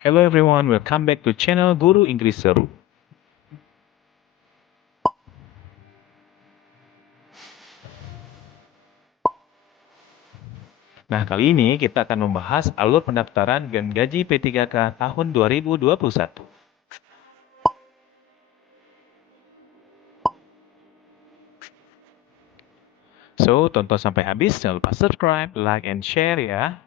Hello everyone, welcome back to channel Guru Inggris Seru. Nah, kali ini kita akan membahas alur pendaftaran dan gaji P3K tahun 2021. So, tonton sampai habis, jangan lupa subscribe, like, and share ya.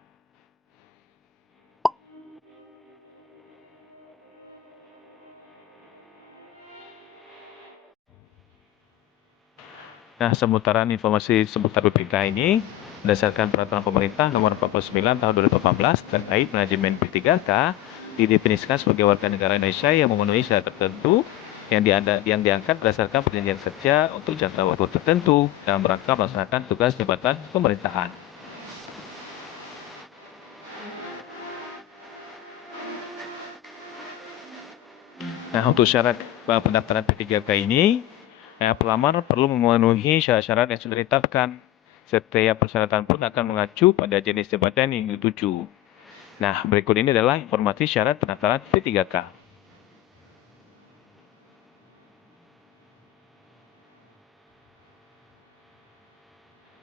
Nah, seputaran informasi seputar PPK ini berdasarkan peraturan pemerintah nomor 49 tahun 2018 terkait manajemen P3K didefinisikan sebagai warga negara Indonesia yang memenuhi syarat tertentu yang diangkat berdasarkan perjanjian kerja untuk jangka waktu tertentu dalam rangka melaksanakan tugas jabatan pemerintahan. Nah, untuk syarat pendaftaran P3K ini, pelamar perlu memenuhi syarat-syarat yang sudah ditetapkan. Setiap persyaratan pun akan mengacu pada jenis jabatan yang dituju. Nah, berikut ini adalah informasi syarat pendaftaran P3K.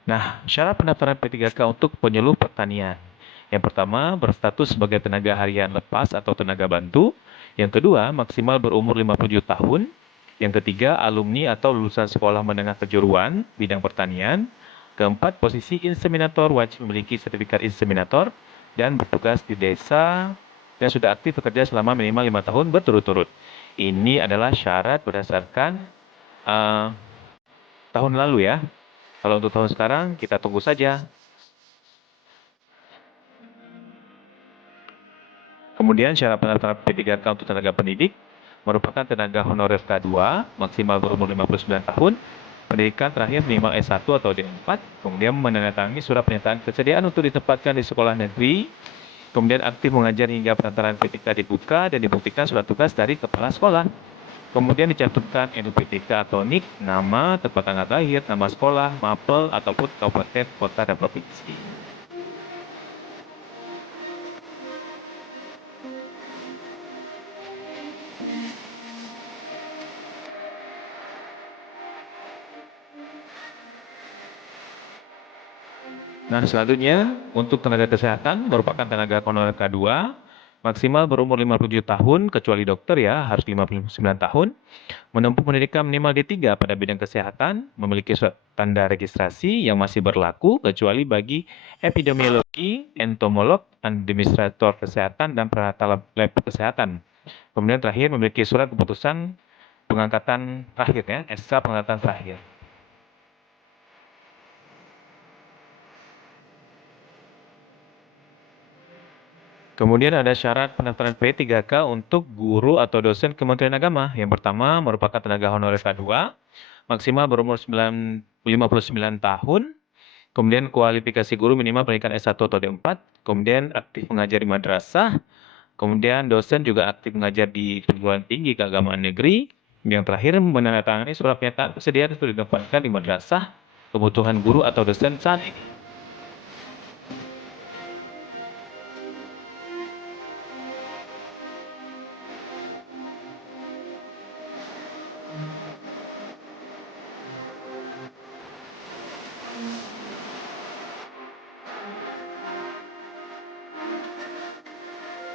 Nah, syarat pendaftaran P3K untuk penyuluh pertanian. Yang pertama, berstatus sebagai tenaga harian lepas atau tenaga bantu. Yang kedua, maksimal berumur 57 tahun. Yang ketiga, alumni atau lulusan sekolah menengah kejuruan bidang pertanian. Keempat, posisi inseminator wajib memiliki sertifikat inseminator dan bertugas di desa dan sudah aktif bekerja selama minimal 5 tahun berturut-turut. Ini adalah syarat berdasarkan tahun lalu ya. Kalau untuk tahun sekarang, kita tunggu saja. Kemudian syarat pendaftaran P3K untuk tenaga pendidik merupakan tenaga honorer K2, maksimal berumur 59 tahun, pendidikan terakhir minimal S1 atau D4, kemudian menandatangani surat pernyataan kesediaan untuk ditempatkan di sekolah negeri, kemudian aktif mengajar hingga pendaftaran P3K dibuka dan dibuktikan surat tugas dari kepala sekolah. Kemudian dicantumkan NUPTK atau NIK, nama, tempat tanggal lahir, nama sekolah, mapel, ataupun kabupaten, kota, dan provinsi. Nah, selanjutnya untuk tenaga kesehatan merupakan tenaga honorer K2, maksimal berumur 57 tahun, kecuali dokter ya, harus 59 tahun, menempuh pendidikan minimal D3 pada bidang kesehatan, memiliki surat tanda registrasi yang masih berlaku, kecuali bagi epidemiologi, entomolog, administrator kesehatan, dan peralatan lab kesehatan. Kemudian terakhir memiliki surat keputusan pengangkatan terakhir ya, SK pengangkatan terakhir. Kemudian ada syarat pendaftaran P3K untuk guru atau dosen Kementerian Agama. Yang pertama merupakan tenaga honorer K2, maksimal berumur 59 tahun, kemudian kualifikasi guru minimal pendidikan S1 atau D4, kemudian aktif mengajar di madrasah, kemudian dosen juga aktif mengajar di perguruan tinggi keagamaan negeri. Yang terakhir menandatangani surat pernyataan kesediaan untuk ditempatkan di madrasah kebutuhan guru atau dosen saat ini.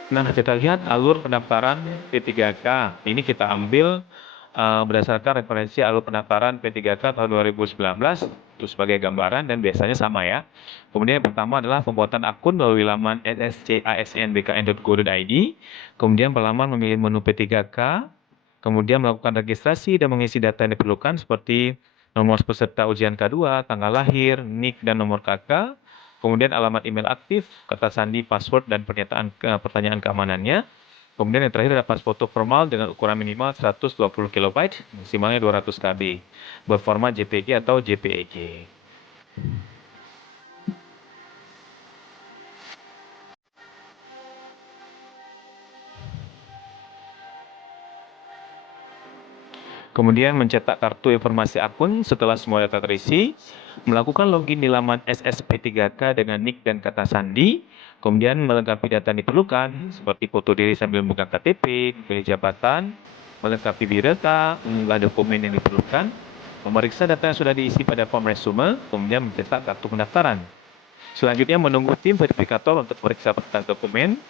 Nah, kita lihat alur pendaftaran P3K. Ini kita ambil berdasarkan referensi alur pendaftaran P3K tahun 2019 itu sebagai gambaran dan biasanya sama ya. Kemudian yang pertama adalah pembuatan akun melalui laman sscasnbkn.go.id. Kemudian pelamar memilih menu P3K, kemudian melakukan registrasi dan mengisi data yang diperlukan seperti nomor peserta ujian K2, tanggal lahir, NIK, dan nomor KK. Kemudian alamat email aktif, kata sandi, password, dan pertanyaan keamanannya. Kemudian yang terakhir adalah paspor formal dengan ukuran minimal 120 KB, maksimalnya 200 KB, berformat JPG atau JPEG. Kemudian mencetak kartu informasi akun setelah semua data terisi, melakukan login di laman SSP3K dengan NIK dan kata sandi, Kemudian melengkapi data yang diperlukan, seperti foto diri sambil memegang KTP, pilih jabatan, melengkapi biodata, mengunggah dokumen yang diperlukan, memeriksa data yang sudah diisi pada form resume, kemudian mencetak kartu pendaftaran. Selanjutnya menunggu tim verifikator untuk periksa berkas dokumen,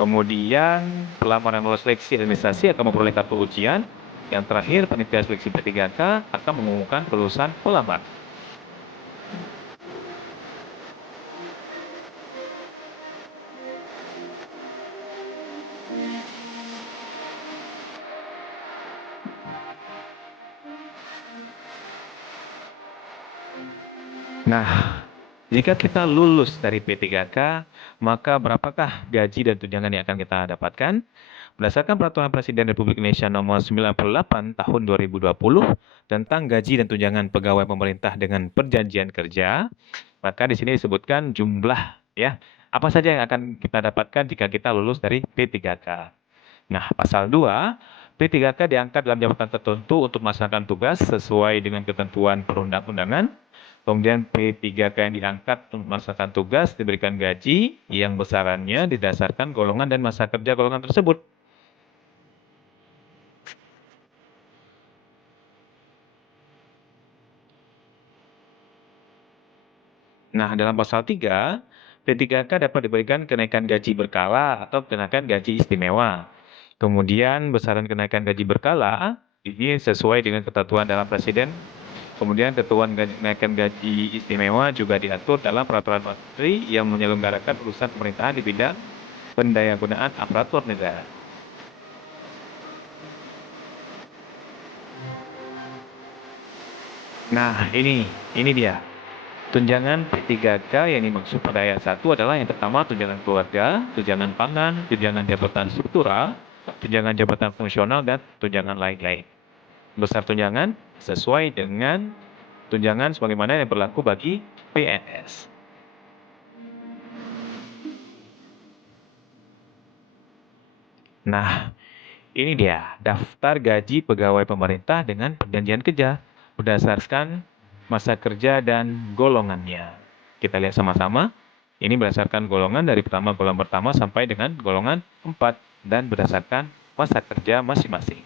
kemudian pelamaran lolos seleksi administrasi akan memperoleh kartu ujian, yang terakhir panitia seleksi P3K akan mengumumkan kelulusan pelamar. Nah, jika kita lulus dari P3K, maka berapakah gaji dan tunjangan yang akan kita dapatkan? Berdasarkan Peraturan Presiden Republik Indonesia Nomor 98 Tahun 2020 tentang gaji dan tunjangan pegawai pemerintah dengan perjanjian kerja, maka di sini disebutkan jumlah ya, apa saja yang akan kita dapatkan jika kita lulus dari P3K. Nah, pasal 2, P3K diangkat dalam jabatan tertentu untuk melaksanakan tugas sesuai dengan ketentuan perundang-undangan. Kemudian P3K yang diangkat untuk melaksanakan tugas diberikan gaji yang besarannya didasarkan golongan dan masa kerja golongan tersebut. Nah, dalam pasal 3, P3K dapat diberikan kenaikan gaji berkala atau kenaikan gaji istimewa. Kemudian besaran kenaikan gaji berkala ini sesuai dengan ketentuan dalam Presiden. Kemudian ketentuan kenaikan gaji istimewa juga diatur dalam peraturan menteri yang menyelenggarakan urusan pemerintahan di bidang pendayagunaan aparatur negara. Nah, ini dia. Tunjangan P3K yang dimaksud pada ayat 1 adalah yang pertama tunjangan keluarga, tunjangan pangan, tunjangan jabatan struktural, tunjangan jabatan fungsional, dan tunjangan lain-lain. Besar tunjangan sesuai dengan tunjangan sebagaimana yang berlaku bagi PNS. Nah, ini dia daftar gaji pegawai pemerintah dengan perjanjian kerja berdasarkan masa kerja dan golongannya. Kita lihat sama-sama. Ini berdasarkan golongan dari golongan pertama sampai dengan golongan 4 dan berdasarkan masa kerja masing-masing.